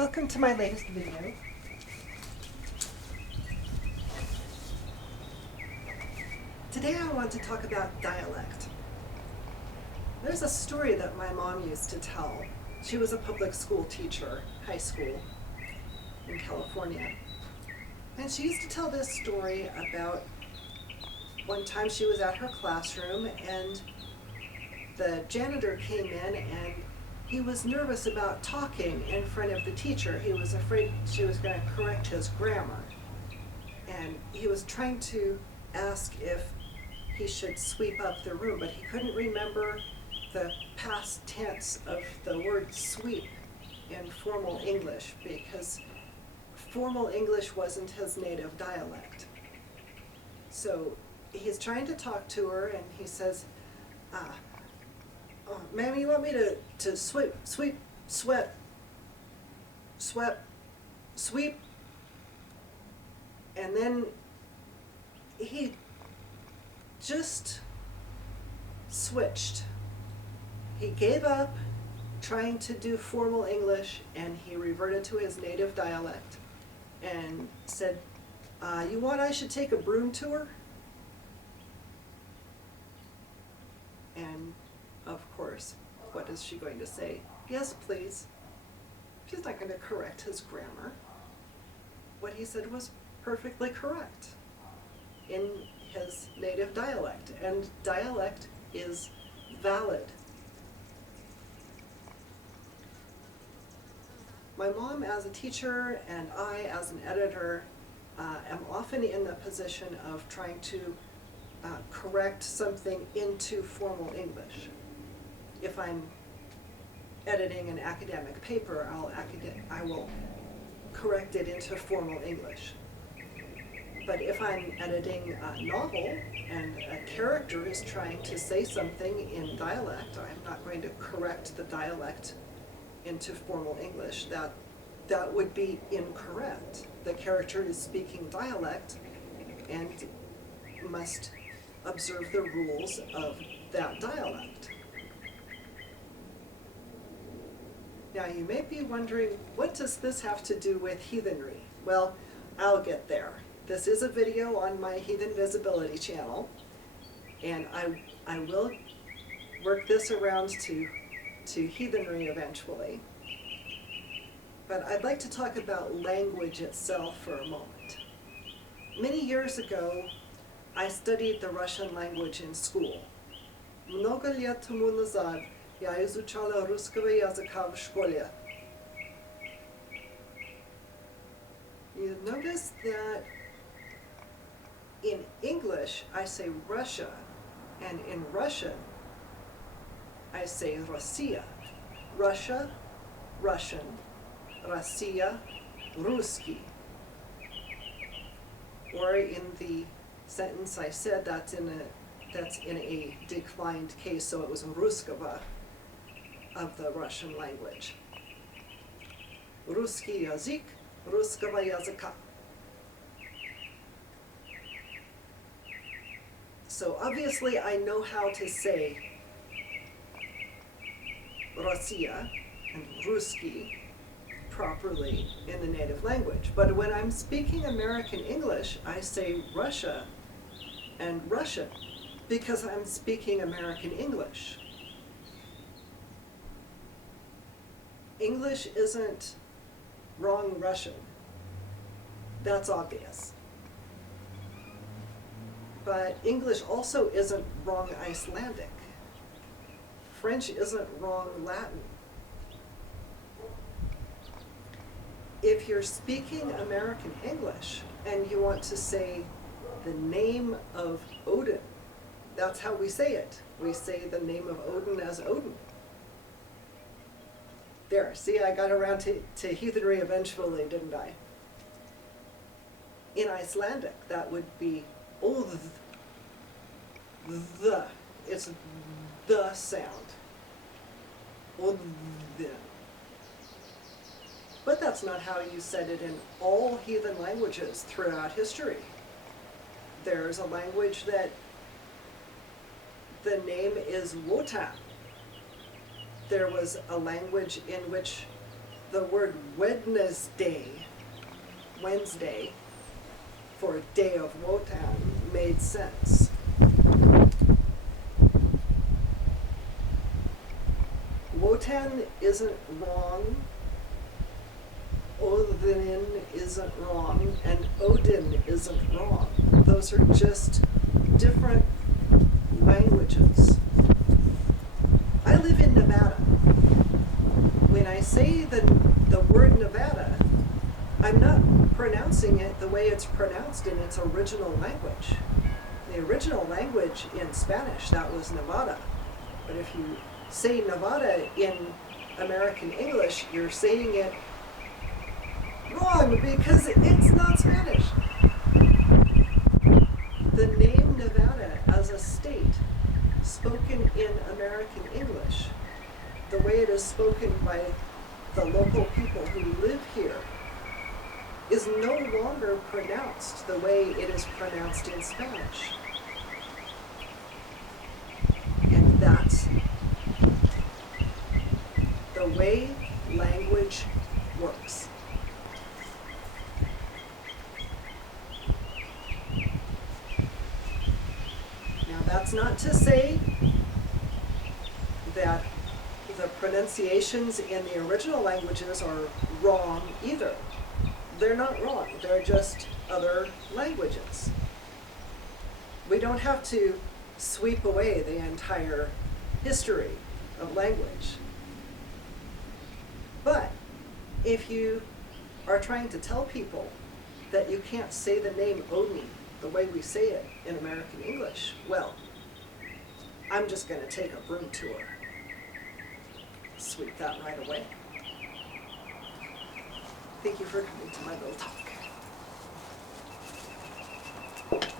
Welcome to my latest video. Today I want to talk about dialect. There's a story that my mom used to tell. She was a public school teacher, high school, in California. And she used to tell this story about one time she was at her classroom and the janitor came in and he was nervous about talking in front of the teacher. He was afraid she was going to correct his grammar. And he was trying to ask if he should sweep up the room, but he couldn't remember the past tense of the word sweep in formal English because formal English wasn't his native dialect. So he's trying to talk to her and he says, ma'am, you want me to sweep, sweep? And then he just switched. He gave up trying to do formal English and he reverted to his native dialect and said, you want I should take a broom tour? And of course, what is she going to say? Yes, please. She's not going to correct his grammar. What he said was perfectly correct in his native dialect, and dialect is valid. My mom as a teacher and I as an editor am often in the position of trying to correct something into formal English. If I'm editing an academic paper, I will correct it into formal English. But if I'm editing a novel and a character is trying to say something in dialect, I'm not going to correct the dialect into formal English. That would be incorrect. The character is speaking dialect and must observe the rules of that dialect. Now you may be wondering, what does this have to do with heathenry? Well, I'll get there. This is a video on my Heathen Visibility channel, and I will work this around to heathenry eventually. But I'd like to talk about language itself for a moment. Many years ago, I studied the Russian language in school. Много лет тому назад я изучала русского языка в школе. You notice that in English, I say Russia, and in Russian, I say Россия. Russia, Russian, Россия, Русский. Or in the sentence I said, that's in a declined case, so it was Русского of the Russian language. Русский язык, русского языка. So obviously I know how to say Россия and Русский properly in the native language. But when I'm speaking American English, I say Russia and Russian because I'm speaking American English. English isn't wrong Russian. That's obvious. But English also isn't wrong Icelandic. French isn't wrong Latin. If you're speaking American English and you want to say the name of Odin, that's how we say it. We say the name of Odin as Odin. There, see, I got around to heathenry eventually, didn't I? In Icelandic, that would be Oth. The. It's the sound. Oth. But that's not how you said it in all heathen languages throughout history. There's a language that the name is Wotan. There was a language in which the word Wednesday, for Day of Wotan made sense. Wotan isn't wrong, Odin isn't wrong, and Odin isn't wrong. Those are just different languages. I live in Nevada. When I say the word Nevada, I'm not pronouncing it the way it's pronounced in its original language. The original language in Spanish, that was Nevada. But if you say Nevada in American English, you're saying it wrong because it's not Spanish. The name Nevada as a state, spoken in American English, the way it is spoken by the local people who live here, is no longer pronounced the way it is pronounced in Spanish. And that's the way language works. Now, that's not to say that the pronunciations in the original languages are wrong either. They're not wrong, they're just other languages. We don't have to sweep away the entire history of language. But if you are trying to tell people that you can't say the name Odin the way we say it in American English, well, I'm just going to take a broom tour. Sweep that right away. Thank you for coming to my little talk.